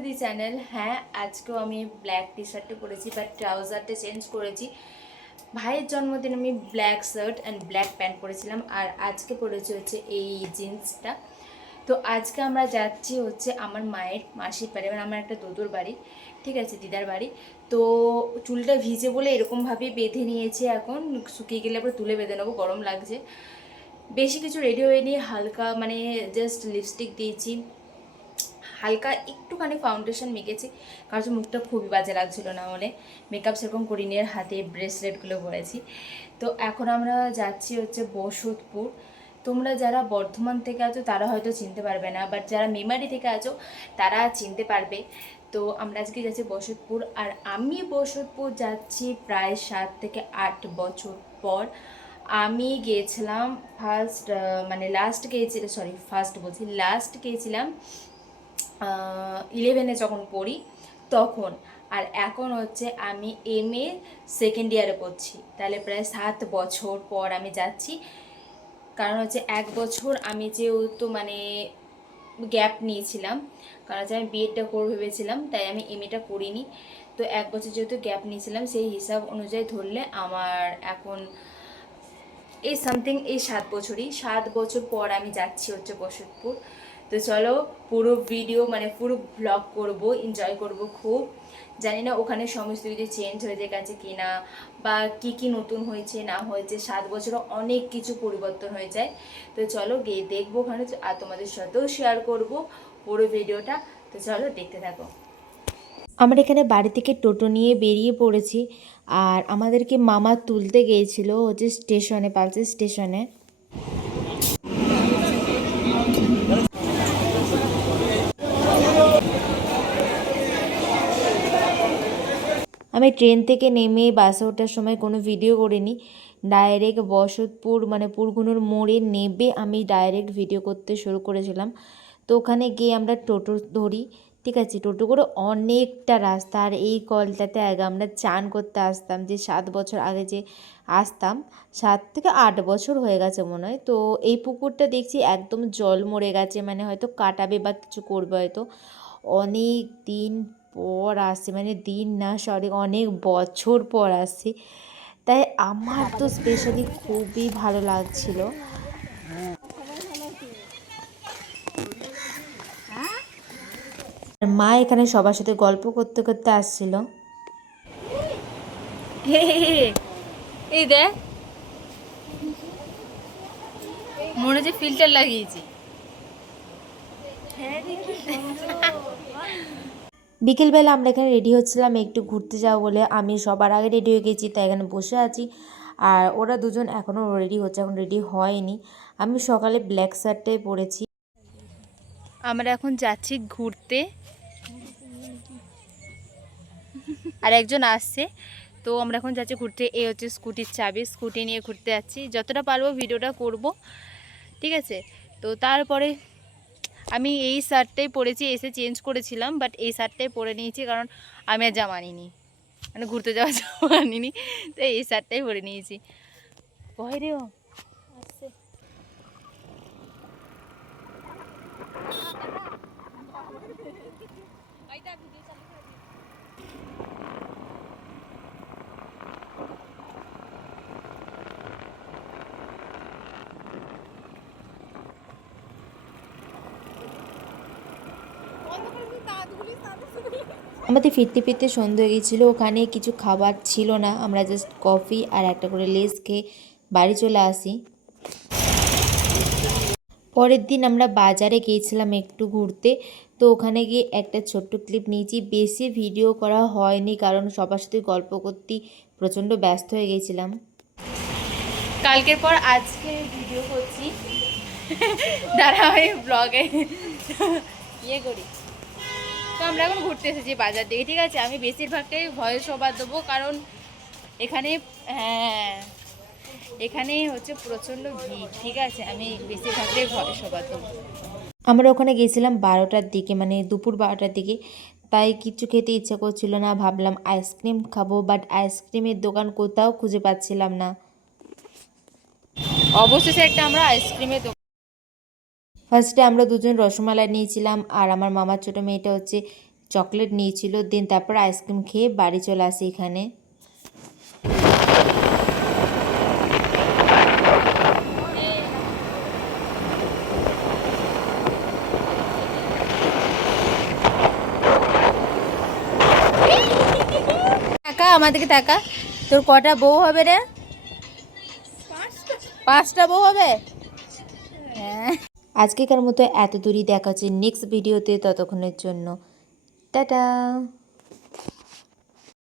To the channel. হ্যাঁ, আজকেও আমি ব্ল্যাক টি শার্টে পরেছি, বাট ট্রাউজারটা চেঞ্জ করেছি। ভাইয়ের জন্মদিন আমি black shirt and black pant পরেছিলাম, আর আজকে পরেছি হচ্ছে এই জিন্সটা। তো আজকে আমরা যাচ্ছি হচ্ছে আমার মায়ের মাসির বাড়ি, মানে আমার একটা দদুর বাড়ি, ঠিক আছে, দিদার বাড়ি। তো চুলটা ভিজে বলে এরকমভাবেই বেঁধে নিয়েছি, এখন শুকিয়ে গেলে আবার তুলে বেঁধে নেবো, গরম লাগছে। বেশি কিছু রেডি হয়নি, হালকা মানে জাস্ট লিপস্টিক দিয়েছি, হালকা একটুখানি ফাউন্ডেশন মেখেছি, কারণ মুখটা খুবই বাজে লাগছিল, না হলে মেকআপ সেরকম করিনি, আর হাতে ব্রেসলেটগুলো পরেছি। তো এখন আমরা যাচ্ছি হচ্ছে বসতপুর। তোমরা যারা বর্ধমান থেকে আছো তারা হয়তো চিনতে পারবে না, বাট যারা মেমারি থেকে আছো তারা চিনতে পারবে। তো আমরা আজকে যাচ্ছি বসতপুর, আর আমি বসতপুর যাচ্ছি প্রায় 7 থেকে 8 বছর পর। আমি গিয়েছিলাম ফার্স্ট, মানে লাস্ট গিয়েছিলাম, সরি ফার্স্ট বলছি, লাস্ট গিয়েছিলাম 11-এ যখন পড়ি তখন। আর এখন হচ্ছে আমি MA সেকেন্ড ইয়ারে পড়ছি, তাহলে প্রায় 7 বছর পর আমি যাচ্ছি। কারণ হচ্ছে 1 বছর আমি যেহেতু মানে গ্যাপ নিয়েছিলাম, কারণ হচ্ছে আমি বিএডটা করবো ভেবেছিলাম, তাই আমি MAটা করিনি। তো 1 বছর যেহেতু গ্যাপ নিয়েছিলাম, সেই হিসাব অনুযায়ী ধরলে আমার এখন এই সামথিং এই 7 বছরই, 7 বছর পর আমি যাচ্ছি হচ্ছে বসতপুর। তো চলো পুরো ভিডিও মানে পুরো ব্লগ করব, এনজয় করব খুব। জানি না ওখানে সমস্ত কিছু চেঞ্জ হয়ে গেছে কি না, বা কি কি নতুন হয়েছে না হয়েছে, 7 বছরে অনেক কিছু পরিবর্তন হয়ে যায়। তো চলো গিয়ে দেখবো ওখানে, আর তোমাদের সাথেও শেয়ার করব পুরো ভিডিওটা। তো চলো দেখতে থাকো। আমরা এখানে বাড়ি থেকে টোটো নিয়ে বেরিয়ে পড়েছি, আর আমাদেরকে মামা তুলতে গিয়েছিল হচ্ছে স্টেশনে, পালসি স্টেশনে। আমি ট্রেন থেকে নেমে বাসে ওঠার সময় কোনো ভিডিও করিনি, ডাইরেক্ট বসতপুর মানে পুরগুনোর মোড়ে নেবে আমি ডাইরেক্ট ভিডিও করতে শুরু করেছিলাম। তো ওখানে গিয়ে আমরা টোটো ধরি, ঠিক আছে, টোটো করে অনেকটা রাস্তা। আর এই কলটাতে আগে আমরা চান করতে আসতাম, যে 7 বছর আগে যে আসতাম, 7 থেকে 8 বছর হয়ে গেছে মনে হয়। তো এই পুকুরটা দেখছি একদম জল মরে গেছে, মানে হয়তো কাটাবে বা কিছু করবে হয়তো। অনেক দিন পর আসছে, মানে দিন না সরি অনেক বছর পর আসছি, তাই আমার তো স্পেশালি খুবই ভালো লাগছিল। মা এখানে সবার সাথে গল্প করতে করতে আসছিল। এই দেখ, মনে হচ্ছে ফিল্টার লাগিয়েছি। বিকেলবেলা আমরা এখানে রেডি হচ্ছিলাম একটু ঘুরতে যাবো বলে, আমি সবার আগে রেডি হয়ে গেছি, তাই এখানে বসে আছি। আর ওরা দুজন এখনও রেডি হচ্ছে, এখন রেডি হয়নি। আমি সকালে ব্ল্যাক শার্টটাই পরেছি। আমরা এখন যাচ্ছি ঘুরতে, আর একজন আসছে। তো আমরা এখন যাচ্ছি ঘুরতে, এই হচ্ছে স্কুটির চাবি, স্কুটি নিয়ে ঘুরতে যাচ্ছি, যতটা পারবো ভিডিওটা করব, ঠিক আছে। তো তারপরে আমি এই শার্টটাই পরেছি, এসে চেঞ্জ করেছিলাম, বাট এই শার্টটাই পরে নিয়েছি, কারণ আমি আর জামা আনিনি, মানে ঘুরতে যাওয়া জামা আনিনি, তো এই শার্টটাই পরে নিয়েছি। কয় রে ও আসছে। আমাদের ফিরতে ফিরতে সন্ধ্যে হয়ে গেছিলো, ওখানে কিছু খাবার ছিল না, আমরা জাস্ট কফি আর একটা করে লেস খেয়ে বাড়ি চলে আসি। পরের দিন আমরা বাজারে গিয়েছিলাম একটু ঘুরতে। তো ওখানে গিয়ে একটা ছোট্ট ক্লিপ নিয়েছি, বেশি ভিডিও করা হয়নি, কারণ সবার সাথে গল্প করতেই প্রচণ্ড ব্যস্ত হয়ে গেছিলাম। কালকের পর আজকে ভিডিও করছি, দাঁড়া আমি ব্লগে ইয়ে করি। তো আমরা এখন ঘুরতে এসেছি বাজার দিকে, ঠিক আছে। আমি বেশিরভাগটাই ভয়েস ওভার দেবো, কারণ এখানে, হ্যাঁ, এখানে হচ্ছে প্রচণ্ড ভিড়, ঠিক আছে, আমি বেশিরভাগটাই ভয়েস ওভার দেবো। আমরা ওখানে গেছিলাম 12টার দিকে, মানে দুপুর 12টার দিকে, তাই কিছু খেতে ইচ্ছা করছিল না, ভাবলাম আইসক্রিম খাবো, বাট আইসক্রিমের দোকান কোথাও খুঁজে পাচ্ছিলাম না। অবশেষে একটা আমরা আইসক্রিমের ফার্স্টে আমরা দুজন রসমালাই নিয়েছিলাম, আর আমার মামার ছোটো মেয়েটা হচ্ছে চকলেট নিয়েছিল, দেন তারপর আইসক্রিম খেয়ে বাড়ি চলে আসি এখানে। টাকা আমাদেরকে টাকা, তোর কটা বউ হবে রে? 5টা বউ হবে। হ্যাঁ, আজকেকার মতো এত দূরই, দেখা হচ্ছে নেক্সট ভিডিওতে, ততক্ষণের জন্য টাটা।